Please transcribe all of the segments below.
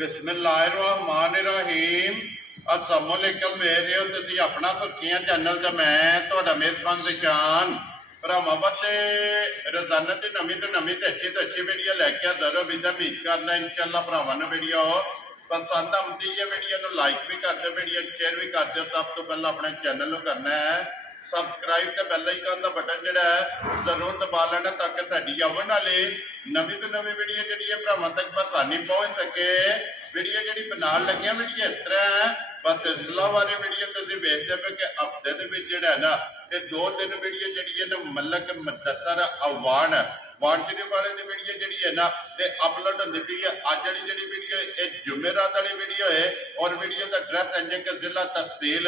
ਬਿਸਮਿल्लाहिर्रहमानिर्रहीम अस्सलामुअलैकुम मेरे हो तुसी अपना सुर्खियां चैनल ते मैं तुहाडा मेज़बान दिशान भरावां वास्ते रोजाना की नवीं तो अच्छी वीडियो लैके हाज़र हो। विदा उम्मीद करना इंशाअल्लाह भरावां नूं वीडियो पसंद आती है। वीडियो को लाइक भी कर दो, वीडियो शेयर भी कर दो। सब तो पहले अपने चैनल को करना है सबसक्राइब तो बैल आइकन का बटन जोड़ा है जरूर दबा लेना ताकि साड़ी आवन वाली नवीं तो नवीं वीडियो जी है भरावां तक आसानी पहुँच सके। वीडियो जी बना लगे वीडियो इस तरह है बस सिलसिलावार वीडियो तुम वेखते पे कि हफ्ते के है ना ये 2-3 वीडियो जी है ना मलक मुदस्सर अवान वान शरीफ वाले की वीडियो जी है ना ये अपलोड होती पी है। अज वाली जी वीडियो ये जुमेरात वाली वीडियो है और वीडियो का एड्रैस है कि जिला तहसील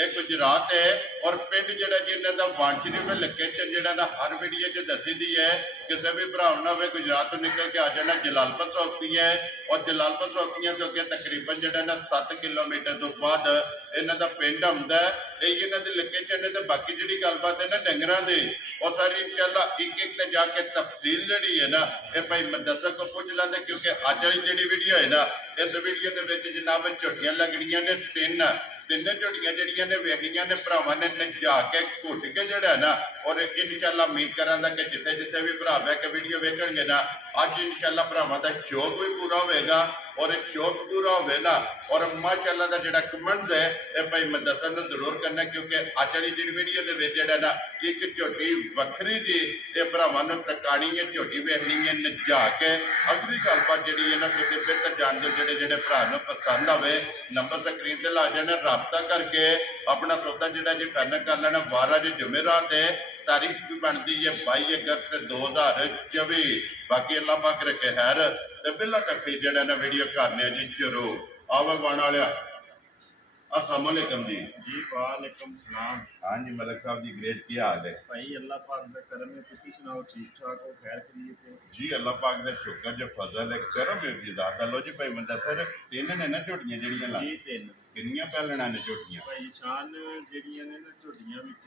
ये गुजरात है और पिंड जोड़ा जी इन्हों का वान शरीफ लोकेशन जोड़ा ना हर वीडियो च दसी दी है। किसी भी भरा ना हो गुजरात तो निकल के आ जाना जलालपुर सौखती है और जलालपुर सौखतियां तो अगे तकरीबन जोड़ा ना 7 किलोमीटर तो बाद इन्हों का पिंड आंदा है। यही इन्हों की लोकेशन है। तो बाकी जी गलबात है ना डंगर की और सारी इंशाअल्लाह एक जाके तफसील जी है ना ये भाई मुदस्सर को पूछ लेंगे क्योंकि अज वाली जी वीडियो है ना इस वीडियो के जनाब झोटियां लगनियां ने तीन झोटियां जड़ियां ने वेखनियां ने भरावां ने नचा के घुट के जोड़ा ना और इंशाअल्लाह उम्मीद करा कि जिथे जिथे भी भरा बह के वीडियो वेखणगे ना अज इंशाअल्लाह भरावां का शौक भी पूरा होगा और शौक पूरा हो ना और माशाअल्लाह का जोड़ा कमेंट है ये भाई मुदस्सर ने जरूर करना क्योंकि अज वाली जी वीडियो के ना एक झोटी वखरी जी ये भरावां नूं तकानी है झोटी वेखनी है नचा के अगली गलबात जी है ना तुसीं फिर तो जान दो जोड़े भरा नूं पसंद आवे नंबर स्क्रीन से ला जाना राबता करके अपना सौदा जोड़ा जी फाइनल कर लेना। 12 जुमेरात है तारीख भी बनती है 22 अगस्त 2024। बाकी अल्लाह पाक रखे खैर तो बिला तक जोड़ा ना वीडियो करने जी शुरू आवा गाने वाले अस्सलाम वालेकुम जी। जी वालेकुम सलाम। हाँ जी मलक साहब जी ग्रेट की हाल है भाई अल्लाह पाक का करम है तुसी सुनाओ ठीक ठाक हो खैर करिए थे जी अल्लाह पाक का शुक्र जो फजल है करम है जी दाता लो जी भाई मुदस्सर तीन ने ना झोटियां जड़ियां ला जी तीन किन्नियां पैलना ने झोटियां भाई शान जेड़ियां ने ना झोटियां विच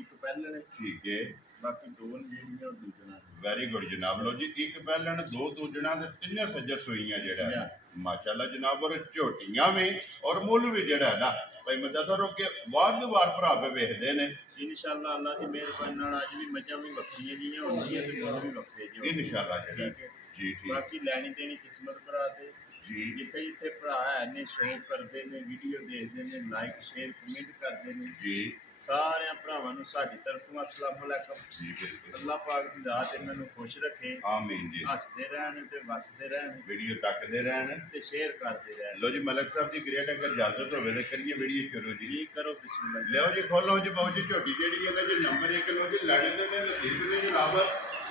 एक पैलण ठीक है बाकी दो ने जेड़ियां और दूजना वेरी गुड जनाब। लो जी एक पैलण दो दूजना ते तिन्ने सज्जर सुइयां जेड़ा है माशाल्लाह जनाब और झोटियां में और मुल भी जेड़ा है ना भाई मुदस्सर के वाद वार भरा पे वेखदे ने इंशाअल्लाह अल्लाह की मेहरबानी नाल अज भी मझां भी बकरियां जियां होंदियां ते मुल भी बकरे जो इंशाअल्लाह जेड़ा ठीक है जी ठीक बाकी लैनी देनी किस्मत भरा ते जी जिथे जिथे भरा है ने शौक करते ने वीडियो देखते ने लाइक शेयर कमेंट करते ने जी सारे भरावां नूं साडी तरफों अस्सलाम वालेकुम। जी बिल्कुल अल्लाह पाक दी रात इन्हां नूं खुश रखे आमीन जी हसदे रहन ते वसदे रहन वीडियो तकदे रहन ते शेयर करते रहन। लो जी मलक साहब जी ग्रेट अगर इजाजत होवे तो करिए वीडियो शुरू जी। जी करो बिस्मिल्लाह। लियो जी खोलो जी बहुत जी झोटी जी है ना जी नंबर 1 लो जी लड़े तो नसीब ने जनाब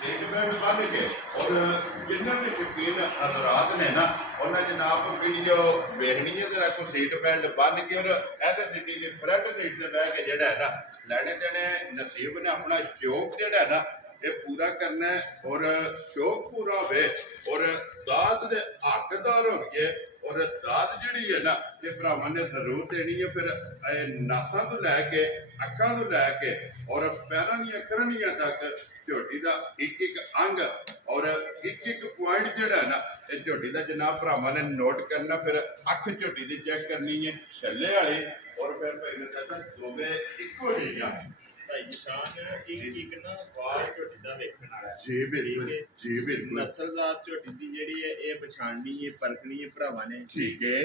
एक मिनट बन के और जिन्हों के शौकीन हजरात ने ना उन्हें जनाब वीडियो वेखनी है तो रखो सीट बेल्ट बन के और एल सिटी के फ्रंट सीट से बह के जोड़ा है ना लैने देने नसीब ने अपना शौक जोड़ा है ना ये पूरा करना है और शौक पूरा हो और दात के हकदार हो गए और दात जी है ना ये भरावां ने जरूर देनी है। फिर नासा तो लैके अखा तो लैके और पैरों दी करनियां तक झोटी का एक एक अंग और एक एक पॉइंट जोड़ा है ना ये झोटी का जनाब भरावां ने नोट करना। फिर अख झोटी की चेक करनी है छल्ले वाली और फिर भाई ने दोवे इको जिहियां भाई निशान एक एक ना वाल झोटी दा वेखण वाला है। जी बिल्कुल जी बिल्कुल नस्लजात झोटी दी जेड़ी है ये पछाणनी है परखनी है भरावां ने ठीक है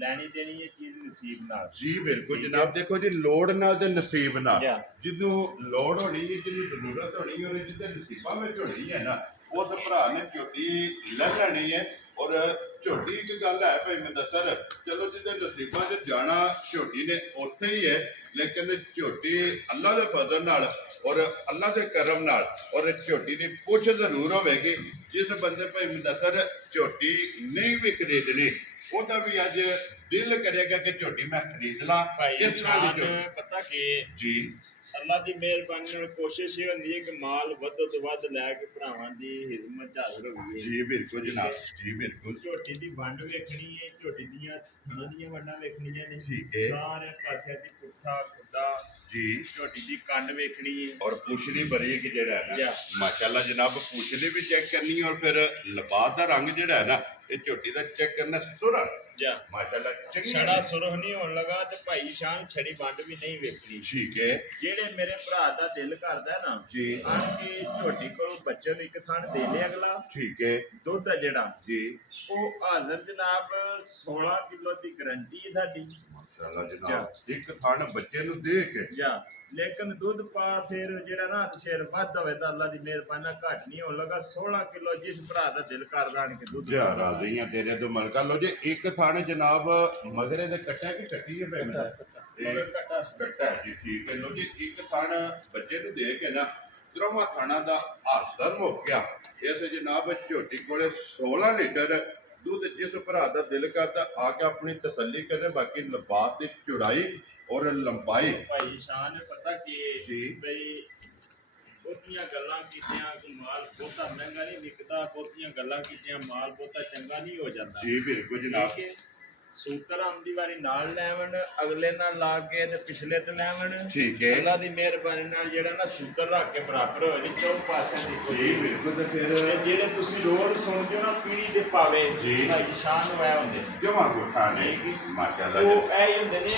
लैनी देनी है चीज नसीब नाल। जी बिल्कुल जनाब देखो जी लोड़ नाल ते नसीब नाल जिदों लोड़ होनी है जिन्नी जरूरत होनी है और जिद्दे नसीबा में होनी है ना उस भरा ने झोटी ले लैनी है। और झोटी एक गल है भाई मुदस्सर चलो जिद्दे नसीबा च जाना झोटी ने उत्थे ही है लेकिन झोटी अल्लाह के फजल नाल और अल्लाह के करम नाल और झोटी की पुछ जरूर होगी। जिस बंदे भाई मुदस्सर झोटी नहीं भी खरीदनी ਉਹਦਾ भी अज दिल करेगा कि झोटी मैं खरीद ला इस तरह की पता कि जी अल्लाह की मेहरबानी नाल कोशिश ये होंदी है कि माल वध तो वध लैके भरावां दी खिदमत हाजिर होईए। जी बिल्कुल जनाब जी बिल्कुल झोटी दी वंड वेखनी है झोटी दियां थणां दियां वंडां वेखनियां ने ठीक है सारे पासे दी पुट्ठा खुदा ਜੀ ਝੋਟੀ ਦੀ ਕੰਡ ਵੇਖਣੀ ਹੈ ਔਰ ਪੁੱਛਣੀ ਬਰੀਕ ਜਿਹੜਾ ਹੈ ਜਾਂ ਨਾ ਮਾਸ਼ਾਅੱਲਾ ਜਨਾਬ ਪੁੱਛਣੀ ਵੀ ਚੈੱਕ ਕਰਨੀ ਔਰ ਫਿਰ ਲਿਬਾਸ ਦਾ ਰੰਗ ਜਿਹੜਾ ਹੈ ਨਾ ਇਹ ਝੋਟੀ ਦਾ ਚੈੱਕ ਕਰਨਾ ਸੁਰਾ ਜਾਂ ਮਾਸ਼ਾਅੱਲਾ ਚੰਗੀ ਛੜਾ ਸੁਰਖ ਨਹੀਂ ਹੋਣ ਲੱਗਾ ਤੇ ਭਾਈ ਸ਼ਾਨ ਛੜੀ ਵੰਡ ਵੀ ਨਹੀਂ ਵੇਖਣੀ। ਠੀਕ ਹੈ ਜਿਹੜੇ ਮੇਰੇ ਭਰਾ ਦਾ ਦਿਲ ਕਰਦਾ ਨਾ ਜੀ ਆਣ ਕੇ ਝੋਟੀ ਕੋਲ ਬੱਚੇ ਨੂੰ ਇੱਕ ਥਣ ਦੇ ਲਿਆ ਅਗਲਾ ਠੀਕ ਹੈ ਦੁੱਧ ਆ ਜਿਹੜਾ ਜੀ ਉਹ ਹਾਜ਼ਰ ਜਨਾਬ 16 ਕਿਲੋ ਦੀ ਗਰੰਟੀ ਹੈ ਸਾਡੀ ਮਾਸ਼ਾਅੱਲਾ ਜਨਾਬ ਇੱਕ ਥਣ ਬੱਚੇ ਨੂੰ ਦੇ ਕੇ ਜਾਂ ਲੇਕਿਨ ਦੁੱਧ ਪਾ ਸਿਰ ਜਿਹੜਾ ਨਾ ਸਿਰ ਵੱਧ ਹੋਵੇ ਤਾਂ ਅੱਲਾ ਦੀ ਮਿਹਰਬਾਨੀ ਨਾਲ ਘੱਟ ਨਹੀਂ ਹੋਣ ਲੱਗਾ 16 ਕਿਲੋ ਜਿਸ ਭਰਾ ਦਾ ਦਿਲ ਕਰਦਾ ਆਣ ਕੇ ਦੁੱਧ ਜਾ ਰਾਜ਼ੀਆਂ ਤੇਰੇ ਤੋਂ ਮਲਕਾ ਲੋ ਜੇ ਇੱਕ ਥਣ ਜਨਾਬ ਮਗਰੇ ਦੇ ਕੱਟਿਆ ਕਿ ਚੱਟੀ ਹੈ ਪੈਂਦਾ ਮਗਰ ਕੱਟਾ ਕੱਟਾ ਜੀ ਠੀਕ ਹੈ ਲੋ ਜੀ ਇੱਕ ਥਣ ਬੱਚੇ ਨੂੰ ਦੇ ਕੇ ਨਾ ਤਰੋਮਾ ਥਾਣਾ ਦਾ ਹਾਜ਼ਰ ਹੋ ਗਿਆ ਇਸ ਜਨਾਬ ਝੋਟੀ ਕੋਲੇ 16 ਲੀਟਰ ਦੁੱਧ ਜਿਸ ਭਰਾ ਦਾ ਦਿਲ ਕਰਦਾ ਆ ਕੇ ਆਪਣੀ ਤਸੱਲੀ ਕਰੇ ਬਾਕੀ ਲਿਬਾਸ ਦੀ ਚੌੜਾਈ ਔਰ ਲੰਬਾਈ ਭਾਈ ਸ਼ਾਨ ਨੇ ਪਤਾ ਕਿ ਜੀ। ਬਈ ਬਹੁਤੀਆਂ ਗੱਲਾਂ ਕੀਤੀਆਂ ਕਿ ਮਾਲ ਬਹੁਤਾ ਮਹਿੰਗਾ ਨਹੀਂ ਵਿਕਦਾ, ਬਹੁਤੀਆਂ ਗੱਲਾਂ ਕੀਤੀਆਂ ਮਾਲ ਬਹੁਤਾ ਚੰਗਾ ਨਹੀਂ ਹੋ ਜਾਂਦਾ। ਜੀ ਬਿਲਕੁਲ ਜਨਾਬ ਠੀਕ ਹੈ। ਸੂਤਰ ਆਉਂਦੀ ਵਾਰੀ ਨਾਲ ਲੈਵਣ ਅਗਲੇ ਨਾਲ ਲਾ ਕੇ ਤੇ ਪਿਛਲੇ ਤੇ ਲੈਵਣ ਠੀਕ ਹੈ ਅੱਲਾ ਦੀ ਮਿਹਰਬਾਨੀ ਨਾਲ ਜਿਹੜਾ ਨਾ ਸੂਤਰ ਰੱਖ ਕੇ ਬਰਾਬਰ ਹੋ ਜੀ ਚੌ ਪਾਸਿਆਂ ਦੀ ਜੀ ਬਿਲਕੁਲ ਤੇ ਫਿਰ ਤੇ ਜਿਹੜੇ ਤੁਸੀਂ ਰੋਜ਼ ਸੁਣਦੇ ਹੋ ਨਾ ਪੀੜੀ ਦੇ ਪਾਵੇ ਜੀ। ਭਾਈ ਸ਼ਾਨ ਨੂੰ ਆਇਆ ਹੁੰਦੇ ਨੇ ਜਮਾ ਕੋਠਾ ਨੇ ਮਾਸ਼ਾਅੱਲਾ ਜੀ। ਉਹ ਇਹ ਹੁੰਦੇ ਨੇ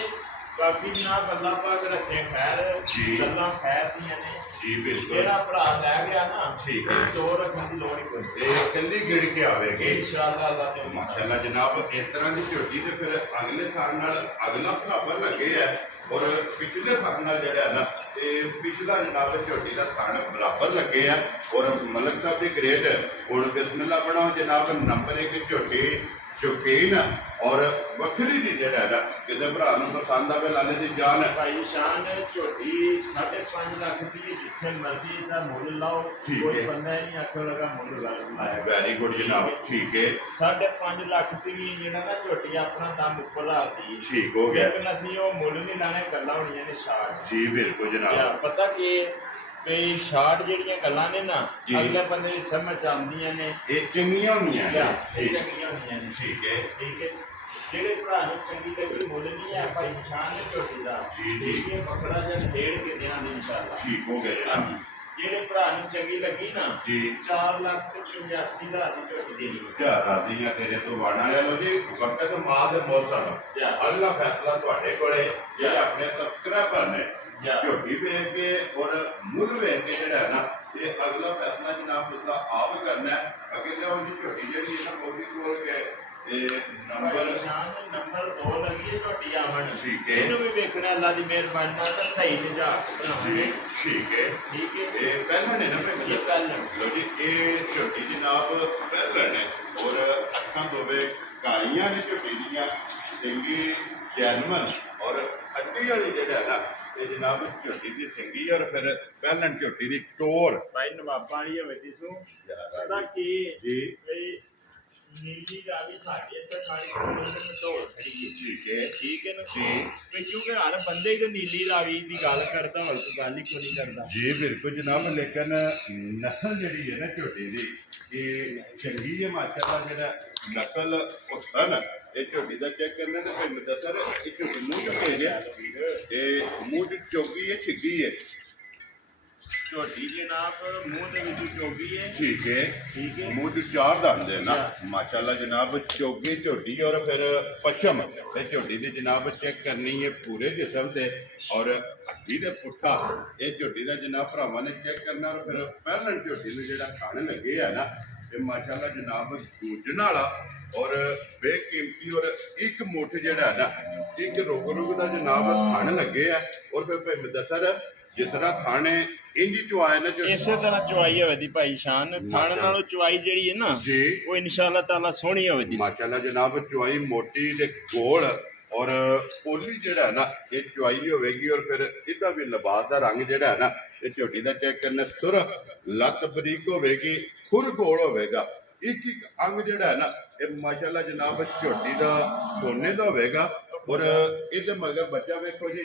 ਬਾਕੀ ਜਨਾਬ ਅੱਲਾ ਪਾਕ ਰੱਖੇ ਖੈਰ ਜੀ। ਗੱਲਾਂ ਖੈਰ ਦੀਆਂ ਨੇ ਜੀ ਬਿਲਕੁਲ ਜਿਹੜਾ ਭਰਾ ਲੈ ਗਿਆ ਨਾ ਠੀਕ ਹੈ। ਦੋ ਰੱਖਣ ਦੀ ਲੋੜ ਹੀ ਕੋਈ ਨਹੀਂ। ਇਹ ਕੱਲੀ ਗਿੜ ਕੇ ਆਵੇਗੀ ਇਨਸ਼ਾਅੱਲਾ ਅੱਲਾ ਤੇ ਮਾਸ਼ਾਅੱਲਾ ਜਨਾਬ ਇਸ ਤਰ੍ਹਾਂ ਦੀ ਝੋਟੀ ਤੇ ਫਿਰ ਅਗਲੇ ਥਾਂ ਨਾਲ ਅਗਲਾ ਬਰਾਬਰ ਲੱਗੇ ਹੈ ਔਰ ਪਿਛਲੇ ਥਾਂ ਨਾਲ ਜਿਹੜਾ ਹੈ ਨਾ ਇਹ ਪਿਛਲਾ ਜਨਾਬ ਝੋਟੀ ਦਾ ਥਾਂ ਬਰਾਬਰ ਲੱਗੇ ਆ ਔਰ ਮਲਕ ਸਾਹਿਬ ਦੀ ਗ੍ਰੇਡ ਹੁਣ ਬਿਸਮਿਲ੍ਲਾ ਬਣਾਓ ਜਨਾਬ ਨੰਬਰ 1 ਝੋਟੀ ਸ਼ੌਕੀਨ ਔਰ ਵੱਖਰੀ ਦੀ ਜਿਹੜਾ ਹੈ ਨਾ ਕਿਸੇ ਭਰਾ ਨੂੰ ਪਸੰਦ ਆਵੇ ਲਾਲੇ ਦੀ ਜਾਨ ਹੈ ਭਾਈ ਸ਼ਾਨ ਝੋਟੀ 5.5 ਲੱਖ ਦੀ ਜਿੱਥੇ ਮਰਜ਼ੀ ਦਾ ਮੁੱਲ ਲਾਓ ਠੀਕ ਕੋਈ ਹੈ। ਬੰਦਾ ਹੀ ਨਹੀਂ ਆਖੋ ਲਗਾ ਮੁੱਲ ਲਾਇਆ ਵੈਰੀ ਗੁੱਡ ਜਨਾਬ ਠੀਕ ਹੈ 5.5 ਲੱਖ ਦੀ ਵੀ ਜਿਹੜਾ ਨਾ ਝੋਟੀ ਆਪਣਾ ਦਮ ਉੱਪਰ ਲਾਤੀ ਠੀਕ ਹੋ ਗਿਆ ਲੇਕਿਨ ਅਸੀਂ ਉਹ ਮੁੱਲ ਨਹੀਂ ਲਾਣੇ ਗੱਲਾਂ ਹੋਣੀਆਂ ਨੇ ਸ਼ਾਰਟ ਜੀ ਬਿਲਕੁਲ ਯਾ ਜਨਾਬ ਪਤਾ ਕਿ ਕਈ ਸ਼ਾਰਟ ਜਿਹੜੀਆਂ ਗੱਲਾਂ ਨੇ ਨਾ ਜੀ। ਅਗਲੇ ਬੰਦੇ ਦੀ ਸਮਝ ਆਉਂਦੀਆਂ ਨੇ ਇਹ ਚੰਗੀਆਂ ਹੁੰਦੀਆਂ ਯਾ ਨੇ ਇਹ ਠੀਕ ਚੰਗੀਆਂ ਹੁੰਦੀਆਂ ਨੇ ਠੀਕ ਹੈ ਠੀਕ ਹੈ ਜਿਹੜੇ ਭਰਾ ਨੂੰ ਚੰਗੀ ਲੱਗੀ ਮੁੱਲ ਨਹੀਂ ਹੈ ਭਾਈ ਨਿਸ਼ਾਨ ਨੇ ਝੋਟੀ ਦਾ ਜੀ, ਜੀ। ਠੀਕ ਹੈ ਬੱਕਰਾ ਜਨ ਡੇਢ ਕੇ ਦਿਆਂ ਇਨਸ਼ਾਅੱਲਾ ਠੀਕ ਹੋ ਗਿਆ ਜਨਾਬ ਜਿਹੜੇ ਭਰਾ ਨੂੰ ਚੰਗੀ ਲੱਗੀ ਨਾ ਜੀ 4,85,000 ਦੀ ਝੋਟੀ ਦੇਣੀ ਹੈ। ਕਿਆ ਰਾਜ਼ੀਆਂ ਤੇਰੇ ਤੋਂ ਵਾਣ ਵਾਲਿਆ ਲੋ ਜੀ ਵਕਤ ਮਾਂ ਦੇ ਮੌਸਮ ਜੀ। ਅਗਲਾ ਫੈਸਲਾ ਤੁਹਾਡੇ ਕੋਲੇ ਜਿਹੜੇ ਆਪਣੇ ਸਬਸਕ੍ਰਾਈਬਰ ਨੇ ਜੀ। ਝੋਟੀ ਵੇਖ ਕੇ ਔਰ ਮੁੱਲ ਵੇਖ ਕੇ ਜਿਹੜਾ ਹੈ ਨਾ ਇਹ ਅਗਲਾ ਫੈਸਲਾ ਜਨਾਬ ਤੁਸੀਂ ਆਪ ਕਰਨਾ ਹੈ ਅੱਗੇ ਲਿਆਓ ਜੀ ਝੋਟੀ ਜਿਹੜੀ ਹੈ ਨਾ ਉਹ ਵੀ ਖੋਲ ਕੇ ਇਹ ਭਾਈ ਨੰਬਰ ਨਿਸ਼ਾਨ ਨੇ ਨੰਬਰ 2 ਲੱਗੀ ਹੈ ਝੋਟੀ ਆਵਣ ਠੀਕ ਹੈ। ਇਹਨੂੰ ਵੀ ਵੇਖਣਾ ਅੱਲਾ ਦੀ ਮਿਹਰਬਾਨੀ ਨਾਲ ਤਾਂ ਸਹੀ ਨਿਜਾਤ ਬਣਾਵਾਂਗੇ ਜੀ ਠੀਕ ਹੈ ਠੀਕ ਹੈ ਇਹ ਪਹਿਲਾਂ ਨੇ ਨਾ ਮੈਂ ਇਹ ਪਹਿਲਾਂ। ਲੋ ਜੀ ਇਹ ਝੋਟੀ ਜਨਾਬ ਪਹਿਲਾਂ ਨੇ ਔਰ ਅੱਖਾਂ ਦੋਵੇਂ ਕਾਲੀਆਂ ਨੇ ਝੋਟੀ ਦੀਆਂ ਸਿੰਗੀ ਜੈਨਮਨ ਔਰ ਅੱਡੀ ਵਾਲੀ ਜਿਹੜਾ ਹੈ ਨਾ ਇਹ ਜਨਾਬ ਝੋਟੀ ਦੀ ਸਿੰਗੀ ਔਰ ਫਿਰ ਪਹਿਲਾਂ ਝੋਟੀ ਦੀ ਟੋਰ ਭਾਈ ਨਵਾਬਾਂ ਵਾਲੀ ਹੋਵੇ ਦਿਸੂ ਪਤਾ ਕੀ ਜੀ ਇਹ ਨੀਲੀ ਰਾਵੀ ਸਾਡੀ ਇੱਥੇ ਖਾਲੀ ਕੋਲ ਤੇ ਢੋਲ ਖੜੀ ਹੈ ਠੀਕ ਹੈ ਠੀਕ ਹੈ ਨਾ ਜੀ। ਵੀ ਕਿਉਂਕਿ ਹਰ ਬੰਦੇ ਜੋ ਨੀਲੀ ਰਾਵੀ ਦੀ ਗੱਲ ਕਰਦਾ ਹੋਰ ਕੋਈ ਗੱਲ ਹੀ ਕੋਈ ਨਹੀਂ ਕਰਦਾ ਜੀ ਬਿਲਕੁਲ ਜਨਾਬ ਲੇਕਿਨ ਨਸਲ ਜਿਹੜੀ ਹੈ ਨਾ ਝੋਟੀ ਦੀ ਇਹ ਚੰਗੀ ਹੈ ਮਾਸ਼ਾਅੱਲਾ ਜਿਹੜਾ ਨਸਲ ਉਸਦਾ ਨਾ ਇਹ ਝੋਟੀ ਦਾ ਚੈੱਕ ਕਰਨਾ ਤੇ ਫਿਰ ਮੈਂ ਦੱਸਾਂ ਇਹ ਝੋਟੀ ਮੂੰਹ ਚ ਪਈ ਹੈ ਇਹ ਮੂੰਹ ਚ ਚੋਗੀ ਹੈ ਛਿੱਗੀ ਹੈ ਝੋਟੀ ਜਨਾਬ ਮੂੰਹ ਦੇ ਵਿੱਚ ਚੋਗੀ ਹੈ ਠੀਕ ਹੈ ਠੀਕ ਹੈ ਮੂੰਹ ਚ ਚਾਰ ਦੰਦ ਹੈ ਨਾ ਮਾਸ਼ਾਅੱਲਾ ਜਨਾਬ ਚੋਗੀ ਝੋਟੀ ਔਰ ਫਿਰ ਪਛਮ ਇਹ ਝੋਟੀ ਦੀ ਜਨਾਬ ਚੈੱਕ ਕਰਨੀ ਹੈ ਪੂਰੇ ਜਿਸਮ ਤੇ ਔਰ ਅੱਡੀ ਦੇ ਪੁੱਠਾ ਇਹ ਝੋਟੀ ਦਾ ਜਨਾਬ ਭਰਾਵਾਂ ਨੇ ਚੈੱਕ ਕਰਨਾ ਔਰ ਫਿਰ ਪਹਿਲਾਂ ਝੋਟੀ ਨੂੰ ਜਿਹੜਾ ਖਾਣ ਲੱਗੇ ਆ ਨਾ ਇਹ ਮਾਸ਼ਾਅੱਲਾ ਜਨਾਬ ਗੂੰਜਣ ਵਾਲਾ ਔਰ ਬੇਕੀਮਤੀ ਔਰ ਇੱਕ ਮੁੱਠ ਜਿਹੜਾ ਹੈ ਨਾ ਇੱਕ ਰੁਗ ਦਾ ਜਨਾਬ ਖਾਣ ਲੱਗੇ ਆ ਔਰ ਫਿਰ ਭਾਈ ਮੁਦੱਸਰ ਜਿਸ ਤਰ੍ਹਾਂ ਖਾਣੇ ਇੰਜ ਚੁਆਏ ਨਾ ਜੋ ਇਸੇ ਤਰ੍ਹਾਂ ਚੁਆਈ ਹੋਵੇ ਦੀ ਭਾਈ ਸ਼ਾਨ ਥਣ ਨਾਲੋਂ ਚੁਆਈ ਜਿਹੜੀ ਹੈ ਨਾ ਜੀ ਉਹ ਇਨਸ਼ਾਅੱਲਾ ਤਾਲਾ ਸੋਹਣੀ ਹੋਵੇ ਦੀ ਮਾਸ਼ਾਅੱਲਾ ਜਨਾਬ ਚੁਆਈ ਮੋਟੀ ਤੇ ਗੋਲ ਔਰ ਪੋਲੀ ਜਿਹੜਾ ਹੈ ਨਾ ਇਹ ਚੁਆਈ ਹੋਵੇਗੀ ਔਰ ਫਿਰ ਇਹਦਾ ਵੀ ਲਿਬਾਸ ਦਾ ਰੰਗ ਜਿਹੜਾ ਹੈ ਨਾ ਇਹ ਝੋਟੀ ਦਾ ਚੈੱਕ ਕਰਨਾ ਸੁਰ ਲੱਤ ਬਰੀਕ ਹੋਵੇਗੀ ਖੁਰ ਗੋਲ ਹੋਵੇਗਾ ਇੱਕ ਇੱਕ ਅੰਗ ਜਿਹੜਾ ਹੈ ਨਾ ਇਹ ਮਾਸ਼ਾਅੱਲਾ ਜਨਾਬ ਝੋਟੀ ਦਾ ਸੋਨੇ ਦਾ ਹੋਵੇਗਾ ਔਰ ਇਹਦੇ ਮਗਰ ਬੱਚਾ ਵੇਖੋ ਜੀ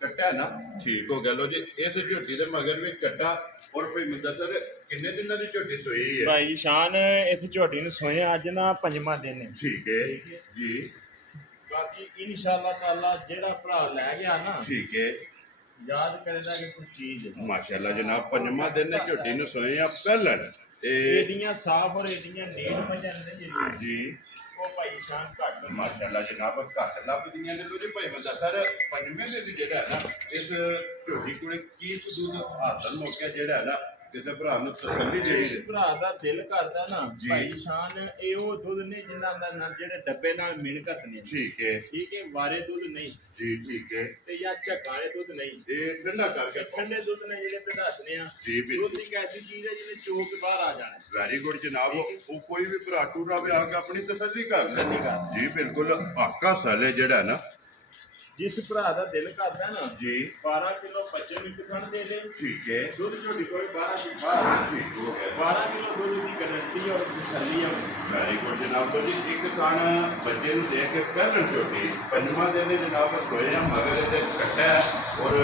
ਕੱਟਾ ਨਾ ਠੀਕ ਹੋ ਗਿਆ ਲੋ ਜੀ ਇਸ ਝੋਟੀ ਦੇ ਮਗਰ ਵੀ ਕੱਟਾ ਔਰ ਭਈ ਮੁਦੱਸਰ ਕਿੰਨੇ ਦਿਨਾਂ ਦੀ ਝੋਟੀ ਸੋਈ ਹੈ ਭਾਈ ਸ਼ਾਨ ਇਸ ਝੋਟੀ ਨੂੰ ਸੋਏ ਅੱਜ ਨਾ 5ਵਾਂ ਦਿਨ ਹੈ ਠੀਕ ਹੈ ਜੀ ਬਾਕੀ ਇਨਸ਼ਾਅੱਲਾ ਤਾਲਾ ਜਿਹੜਾ ਭਰਾ ਲੈ ਗਿਆ ਨਾ ਠੀਕ ਹੈ ਯਾਦ ਕਰੇਦਾ ਕਿ ਕੋਈ ਚੀਜ਼ ਹੈ। ਮਾਸ਼ਾਅੱਲਾ ਜਨਾਬ ਪੰਜਵਾਂ ਦਿਨ ਝੋਟੀ ਨੂੰ ਸੋਏ ਆ ਪਹਿਲਣ ਤੇ ਏਡੀਆਂ ਸਾਫ ਔਰ ਏਡੀਆਂ ਨੀਟ ਮਜਨ ਨੇ ਜਿਹੜੀ ਜੀ ਉਹ ਭਾਈ ਸ਼ਾਨ ਘੱਟ ਮਾਸ਼ਾਅੱਲਾ ਜਨਾਬ ਘੱਟ ਲੱਭਦੀਆਂ ਨੇ ਲੋਜੀ ਭਾਈ ਬੰਦਾ ਸਰ ਪੰਜਵੇਂ ਦਿਨ ਜਿਹੜਾ ਹੈ ਨਾ ਇਸ ਝੋਟੀ ਕੋਲੇ ਕੀ ਸਦੂਦ ਹਾਸਲ ਮੌਕਿਆ ਜਿਹੜਾ ਹੈ ਨਾ ਕਿਸੇ ਭਰਾ ਨੂੰ ਤਸੱਲੀ ਜਿਹੜੀ ਜਿਸ ਭਰਾ ਦਾ ਦਿਲ ਕਰਦਾ ਨਾ ਜੀ। ਭਾਈ ਸ਼ਾਨ ਇਹ ਉਹ ਦੁੱਧ ਨਹੀਂ ਜਿਨ੍ਹਾਂ ਦਾ ਨਾ ਜਿਹੜੇ ਡੱਬੇ ਨਾਲ ਮਿਣ ਘੱਟਨੇ ਠੀਕ ਹੈ ਠੀਕ ਹੈ ਵਾਰੇ ਦੁੱਧ ਨਹੀਂ ਜੀ ਠੀਕ ਹੈ ਤੇ ਜਾਂ ਝਕਾਲੇ ਦੁੱਧ ਨਹੀਂ ਇਹ ਠੰਡਾ ਕਰਕੇ ਠੰਡੇ ਦੁੱਧ ਨੇ ਜਿਹੜੇ ਤੇ ਦੱਸਨੇ ਆ ਜੀ ਬਿਲਕੁਲ ਦੁੱਧ ਇੱਕ ਐਸੀ ਚੀਜ਼ ਹੈ ਜਿਹਨੇ ਚੋਕ ਕੇ ਬਾਹਰ ਆ ਜਾਣਾ ਵੈਰੀ ਗੁੱਡ ਜਨਾਬ ਉਹ ਕੋਈ ਵੀ ਭਰਾ ਟੂਰਾ ਵੀ ਆ ਕੇ ਆਪਣੀ ਤਸੱਲੀ ਕਰ ਤਸੱਲੀ ਲੈ ਕਰ। ਜੀ ਬਿਲਕੁਲ ਆਕਾ ਸਾਲੇ ਜਿਹੜਾ ਹੈ ਨਾ ਜਿਸ ਭਰਾ ਦਾ ਦਿਲ ਕਰਦਾ ਨਾ ਜੀ 12 ਕਿਲੋ ਬੱਚੇ ਨੂੰ ਕਿਥਣ ਦੇ ਦੇ ਠੀਕ ਹੈ ਦੁੱਧ ਝੋਟੀ ਕੋਲ 12 ਦੀ ਬਾਹਰ ਠੀਕ ਹੋ ਗਿਆ 12 ਕਿਲੋ ਦੁੱਧ ਦੀ ਗਾਰੰਟੀ ਔਰ ਤਸੱਲੀ ਹੈ ਵੈਰੀ ਗੁੱਡ ਜਨਾਬ ਤੋਂ ਜੀ ਇੱਕ ਕਾਨ ਬੱਚੇ ਨੂੰ ਦੇਖ ਕੇ ਪਹਿਲਣ ਝੋਟੀ ਪੰਜਵਾਂ ਦਿਨ ਜਨਾਬ ਸੋਇਆ ਮਗਰ ਇਹਦੇ ਕੱਟਾ ਔਰ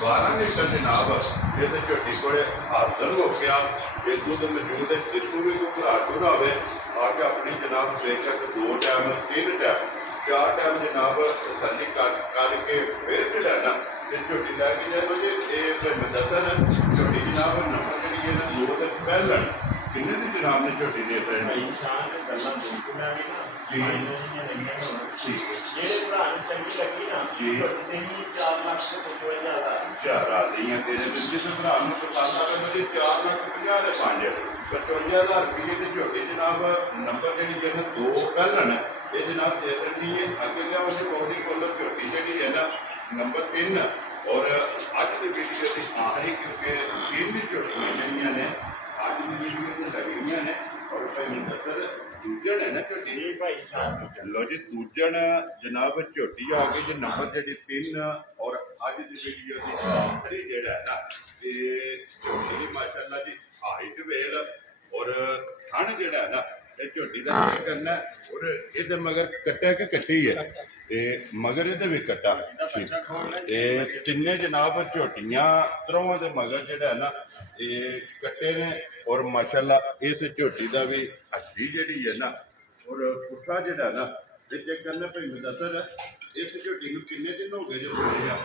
12 ਲੀਟਰ ਜਨਾਬ ਇਸ ਝੋਟੀ ਕੋਲੇ ਹਾਜ਼ਰ ਹੋ ਗਿਆ ਇਹ ਦੁੱਧ ਮੌਜੂਦ ਹੈ ਜਿੱਥੋਂ ਵੀ ਕੋਈ ਭਰਾ ਟੂਰਾ ਹੋਵੇ ਆ ਕੇ ਆਪਣੀ ਜਨਾਬ ਬੇਸ਼ੱਕ 2 ਟਾਈਮ 3 ਟਾਈਮ 4 ਟਾਈਮ ਜਨਾਬ ਤਸੱਲੀ ਕਰਕੇ ਫਿਰ ਜਿਹੜਾ ਨਾ ਇਹ ਝੋਟੀ ਲੈ ਕੇ ਜਾਓ ਜੀ ਇਹ ਭਾਈ ਦੱਸਣ ਝੋਟੀ ਜਨਾਬ ਨੰਬਰ ਜਿਹੜੀ ਹੈ ਨਾ 2 ਤੇ ਪਹਿਲਣ ਕਿੰਨੇ ਦੀ ਜਨਾਬ ਨੇ ਝੋਟੀ ਦੇ ਰਹੇ ਨੇ ਭਾਈ ਸ਼ਾਨ ਤੇ ਗੱਲਾਂ ਬਿਲਕੁਲ ਆ ਗਈ ਨਾ ਜੀ। ਠੀਕ ਜਿਹੜੇ ਭਰਾ ਨੂੰ ਚੰਗੀ ਲੱਗੀ ਨਾ ਜੀ। ਝੋਟੀ ਦੀ 4 ਲੱਖ ਤੋਂ 55,000 ਚਾਰ ਆਦੀਆਂ ਤੇਰੇ ਤੇ ਜਿਸ ਭਰਾ ਨੂੰ ਪਸੰਦ ਆਵੇ ਮੇਰੇ 4 ਲੱਖ 50 ਦੇ 5 55,000 ਰੁਪਏ ਦੀ ਝੋਟੀ ਜਨਾਬ ਨੰਬਰ ਜਿਹੜੀ ਹੈ ਨਾ 2 ਪਹਿਲਣ ਇਹ ਜਨਾਬ ਦੇ ਸਕਦੀ ਹੈ ਅੱਗੇ ਗਿਆ ਉਹਨੇ ਬੋਡੀ ਕੋਲ ਝੋਟੀ ਜਿਹੜੀ ਹੈ ਨਾ ਨੰਬਰ 3 ਔਰ ਅੱਜ ਦੀ ਵੀਡੀਓ ਦੀ ਆਖਰੀ ਕਿਉਂਕਿ ਤਿੰਨ ਝੋਟੀਆਂ ਜਿਹੜੀਆਂ ਨੇ ਅੱਜ ਦੀ ਵੀਡੀਓ ਤੇ ਲੱਗੀਆਂ ਨੇ ਔਰ ਭਾਈ ਦੱਸਰ ਦੂਜਣ ਹੈ ਨਾ ਝੋਟੀ ਜੀ ਭਾਈ ਸ਼ਾਨ ਲੋ ਜੀ ਦੂਜਣ ਜਨਾਬ ਝੋਟੀ ਆ ਗਈ ਜੀ ਨੰਬਰ ਜਿਹੜੀ 3 ਔਰ ਅੱਜ ਦੀ ਵੀਡੀਓ ਦੀ ਆਖਰੀ ਜਿਹੜਾ ਹੈ ਨਾ ਇਹ ਝੋਟੀ ਦੀ ਮਾਸ਼ਾਅੱਲਾ ਜੀ ਹਾਈਟ ਵੇਲ ਔਰ ਥਣ ਜਿਹੜਾ ਹੈ ਨਾ ਇਹ ਝੋਟੀ ਦਾ ਚੈੱਕ ਕਰਨਾ ਔਰ ਇਹਦੇ ਮਗਰ ਕੱਟਿਆ ਕਿ ਕੱਟੀ ਹੈ ਤੇ ਮਗਰ ਇਹਦੇ ਵੀ ਕੱਟਾ ਤੇ ਤਿੰਨੇ ਜਨਾਬ ਝੋਟੀਆਂ ਤਰੋਂ ਦੇ ਮਗਰ ਜਿਹੜਾ ਹੈ ਨਾ ਇਹ ਕੱਟੇ ਨੇ ਔਰ ਮਾਸ਼ਾਅੱਲਾ ਇਸ ਝੋਟੀ ਦਾ ਵੀ ਹੱਡੀ ਜਿਹੜੀ ਹੈ ਨਾ ਔਰ ਪੁੱਠਾ ਜਿਹੜਾ ਨਾ ਇਹ ਚੈੱਕ ਕਰਨਾ ਭਾਈ ਮੁਦੱਸਰ ਇਸ ਝੋਟੀ ਨੂੰ ਕਿੰਨੇ ਦਿਨ ਹੋ ਗਏ ਜੋ ਸੋਏ ਆ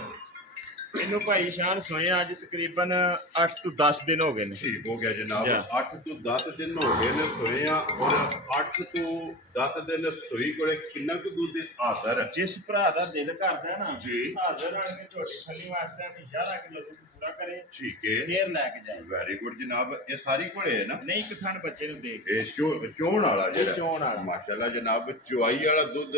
ਇਹਨੂੰ ਭਾਈ ਸ਼ਾਨ ਸੋਇਆ ਅੱਜ ਤਕਰੀਬਨ 8 ਤੋਂ 10 ਦਿਨ ਹੋ ਗਏ ਨੇ ਠੀਕ ਹੋ ਗਿਆ ਜਨਾਬ ਜੀ। 8 ਤੋਂ 10 ਦਿਨ ਹੋ ਗਏ ਨੇ ਸੋਏ ਆ ਔਰ 8 ਤੋਂ 10 ਦਿਨ ਸੋਈ ਕੋਲੇ ਕਿੰਨਾ ਕੁ ਦੁੱਧ ਹਾਜ਼ਰ ਹੈ ਜਿਸ ਭਰਾ ਦਾ ਦਿਲ ਕਰਦਾ ਨਾ ਜੀ। ਹਾਜ਼ਰ ਆਣ ਕੇ ਝੋਟੀ ਖੱਲੀ ਵਾਸਤੇ ਵੀ 11 ਕਿਲੋ ਦੁੱਧ ਪੂਰਾ ਕਰੇ ਠੀਕ ਹੈ ਫੇਰ ਲੈ ਕੇ ਜਾਏ ਵੈਰੀ ਗੁੱਡ ਜਨਾਬ ਇਹ ਸਾਰੀ ਕੋਲੇ ਹੈ ਨਾ ਨਹੀਂ ਕਿਥਾਨ ਬੱਚੇ ਨੂੰ ਦੇ ਇਹ ਚੋਣ ਵਾਲਾ ਜਿਹੜਾ ਚੋਣ ਵਾਲਾ। ਮਾਸ਼ਾਅੱਲਾ ਜਨਾਬ ਚੁਆਈ ਵਾਲਾ ਦੁੱਧ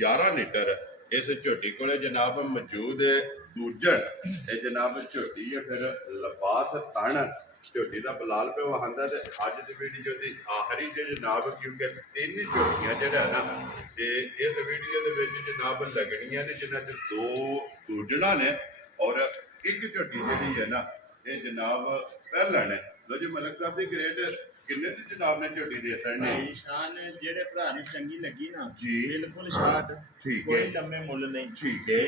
11 ਲੀਟਰ ਇਸ ਝੋਟੀ ਕੋਲੇ ਜਨਾਬ ਮੌਜੂਦ ਹੈ ਦੂਜਣ ਇਹ ਜਨਾਬ ਝੋਟੀ ਹੈ ਫਿਰ ਲਬਾਸ ਤਣ ਝੋਟੀ ਦਾ ਬਲਾਲ ਪਿਓ ਵਹਾਂਦਾ ਤੇ ਅੱਜ ਦੀ ਵੀਡੀਓ ਦੀ ਆਖਰੀ ਜੇ ਜਨਾਬ ਕਿਉਂਕਿ 3 ਝੋਟੀਆਂ ਜਿਹੜਾ ਨਾ ਤੇ ਇਸ ਵੀਡੀਓ ਦੇ ਵਿੱਚ ਜਨਾਬ ਲੱਗਣੀਆਂ ਨੇ ਜਿਨ੍ਹਾਂ ਚ 2 ਦੂਜਣਾ ਨੇ ਔਰ ਇੱਕ ਝੋਟੀ ਜਿਹੜੀ ਹੈ ਨਾ ਇਹ ਜਨਾਬ ਪਹਿਲਾਂ ਨੇ ਲੋ ਜੀ ਮਲਕ ਸਾਹਿਬ ਦੀ ਗ੍ਰੇਡ ਕਿੰਨੇ ਦੀ ਜਨਾਬ ਨੇ ਝੋਟੀ ਦੇ ਸੜਨੇ ਭਾਈ ਸ਼ਾਨ ਜਿਹੜੇ ਭਰਾ ਨੂੰ ਚੰਗੀ ਲੱਗੀ ਨਾ ਜੀ। ਬਿਲਕੁਲ ਸ਼ਾਟ ਠੀਕ ਹੈ। ਕੋਈ ਲੰਮੇ ਮੁੱਲ ਨਹੀਂ ਠੀਕ ਹੈ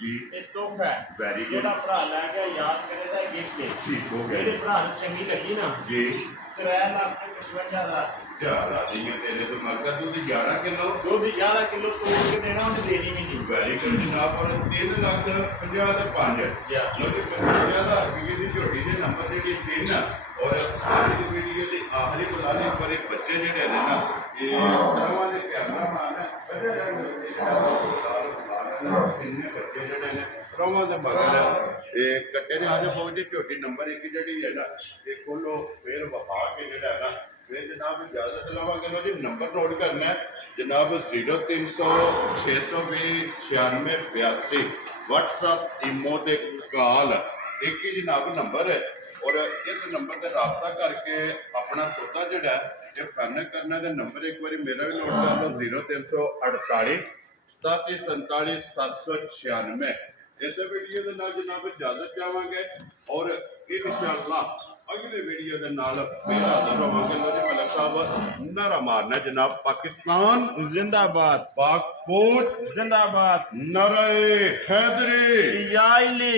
ਜੀ ਇਹ ਤੋਹਫਾ ਹੈ Very good. ਜਿਹੜਾ ਭਰਾ ਲੈ ਕੇ ਯਾਦ ਕਰੇਗਾ ਗਿਫਟ ਹੈ ਠੀਕ ਹੋ ਗਿਆ ਜਿਹੜੇ ਭਰਾ ਨੂੰ ਚੰਗੀ ਲੱਗੀ ਨਾ ਜੀ 3 ਲੱਖ ਤੇ 55,000 ਚਾਰ ਆਦੀਆਂ ਤੇਰੇ ਤੋਂ ਮਰਦਾ ਦੁੱਧ 11 ਕਿਲੋ ਦੁੱਧ 11 ਕਿਲੋ ਤੋੜ ਕੇ ਦੇਣਾ ਉਹਨੇ ਦੇਣੀ ਵੀ ਨਹੀਂ ਵੈਰੀ ਗੁੱਡ ਜਨਾਬ ਔਰ 3 ਲੱਖ 50 ਤੇ 5 Yeah. ਲੋ ਜੀ 50,000 ਰੁਪਏ ਦੀ ਝੋਟੀ ਦੇ ਨੰਬਰ ਜਿਹੜੀ 3 ਔਰ ਅੱਜ ਦੀ ਵੀਡੀਓ ਦੇ ਆਖਰੀ ਬੁਲਾਲੇ ਪਰੇ ਬੱਚੇ ਜਿਹੜੇ ਨੇ ਨਾ ਇਹ ਕਰਾਵਾਂ ਦੇ ਕੈਮਰਾਮਾਨ ਕਿੰਨੇ ਬੱਚੇ ਜਿਹੜੇ ਨੇ ਕਰਾਵਾਂ ਦੇ ਮਗਰ ਇਹ ਕੱਟੇ ਨੇ ਅੱਜ ਬਹੁਤ ਦੀ ਝੋਟੀ ਨੰਬਰ 1 ਜਿਹੜੀ ਹੈ ਨਾ ਇਹ ਖੋਲੋ ਫੇਰ ਵਹਾ ਕੇ ਜਿਹੜਾ ਹੈ ਨਾ ਫਿਰ ਜਨਾਬ ਇਜਾਜ਼ਤ ਲਵਾਂਗੇ ਲੋ ਜੀ ਨੰਬਰ ਨੋਟ ਕਰਨਾ ਹੈ ਜਨਾਬ 0300 620 9682 WhatsApp ਇਮੋ ਤੇ ਕਾਲ ਇੱਕ ਹੀ ਜਨਾਬ ਨੰਬਰ ਹੈ ਔਰ ਇਸ ਨੰਬਰ ਤੇ ਰਾਬਤਾ ਕਰਕੇ ਆਪਣਾ ਸੌਦਾ ਜਿਹੜਾ ਇਹ ਫਾਈਨਲ ਕਰਨਾ ਦਾ ਨੰਬਰ ਇੱਕ ਵਾਰੀ ਮੇਰਾ ਵੀ ਨੋਟ ਕਰ ਲਓ 0348 8747 796 ਇਸ ਵੀਡੀਓ ਦੇ ਨਾਲ ਜਨਾਬ ਇਜਾਜ਼ਤ ਚਾਹਾਂਗੇ ਔਰ ਇਨਸ਼ਾਅੱਲਾ ਅਗਲੇ ਵੀਡੀਓ ਦੇ ਨਾਲ ਫੇਰ ਹਾਜ਼ਰ ਹੋਵਾਂਗੇ ਲੋ ਜੀ ਮਲਕ ਸਾਹਿਬ ਨਾਰਾ ਮਾਰਨਾ ਜਨਾਬ ਪਾਕਿਸਤਾਨ ਜ਼ਿੰਦਾਬਾਦ ਪਾਕਪੋਟ ਜ਼ਿੰਦਾਬਾਦ ਨਾਰੇ ਹੈਦਰੀ ਯਾਇਲੀ